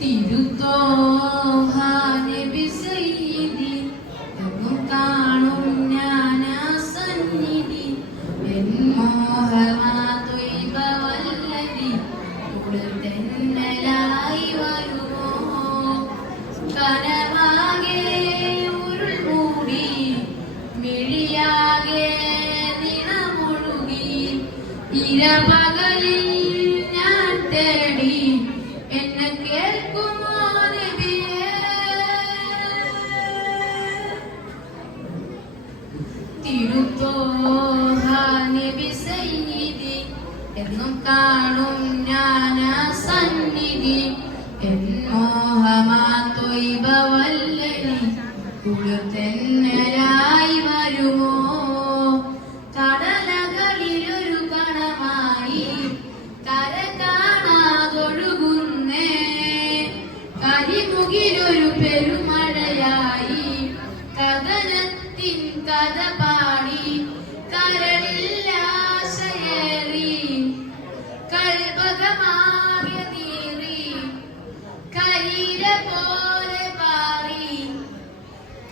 തിരുത്തോഹ നബി സയ്യിദി എന്നും കാണും ഞാൻ സന്നിധി എൻ മോഹമാതുൈബ വല്ലതി ഉളതെന്നലായി വരുമോ കനവാകെ ഉരുൾ മൂടി മിഴിയാകെ നിണമൊഴുകി ഇരപകലിൽ ഞാൻ തേടി എന്നെ കേൾക്കുമോ നബിയേ തിരുത്തോഹ നബി സയ്യിദി എന്നും കാണും ഞാൻ സന്നിധി എൻ മോഹമാതുൈബ വല്ലതി കുളിർതെന്നലായി വരുമോ കടലകളിലൊരു കണമായി കര കാണാതൊഴുകുന്നേ കരിമുകിലൊരു പെരുമഴയായി കഥനത്തിൻ കഥ പാടി കരളിൽ ആശയേറി കൽപകമാകെ നീറി കൈല പോലെ പാറി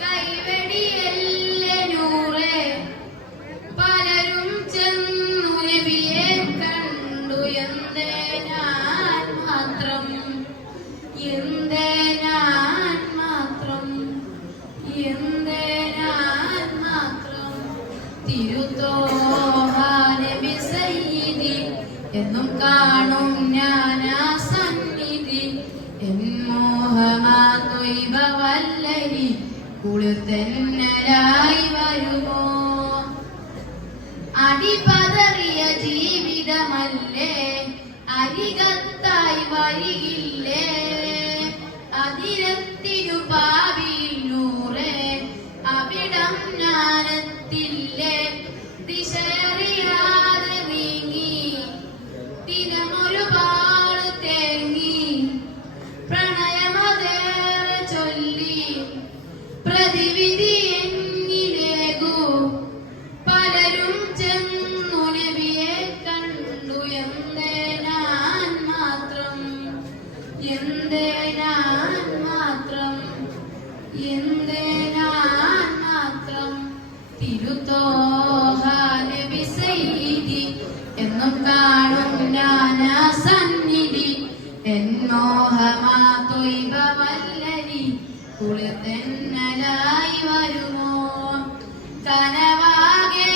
കൈവെടിയല്ലേ നൂറെ പലരും ചെന്നു നബിയെ കണ്ടു എന്തേ ഞാൻ മാത്രം എന്തേ ഞാൻ മാത്രം എന്തേ ഞാൻ മാത്രം തിരുത്തോഹ നബി സയ്യിദി എന്നും കാണും ഞാൻ സന്നിധി എൻ മോഹമാതുൈബ വല്ലതി കുളിർതെന്നലായി വരുമോ അടിപതറിയ ജീവിതമല്ലേ അരികത്തായി വരികില്ലേ അതിരത്തിനു പാവിയിൽ നൂറെ അവിടം ജ്ഞാനത്തില്ലേ ദിശയറിയാതെ നീങ്ങി ദിനമൊരുപാട് തേങ്ങി പ്രണയമതേറെ ചൊല്ലി പ്രതിവിധി എന്നിലേകു പലരും ചെന്നു നബിയെ കണ്ടു എന്തേ ഞാൻ മാത്രം എന്തേ ഞാൻ മാത്രം എന്തേ ഞാൻ മാത്രം തിരുത്തോഹ നബി സയ്യിദി എന്നും കാണും ഞാൻ സന്നിധി എൻ മോഹമാതുൈബ വല്ലതി കുളിർതെന്നലായി വരുമോ കനവാകെ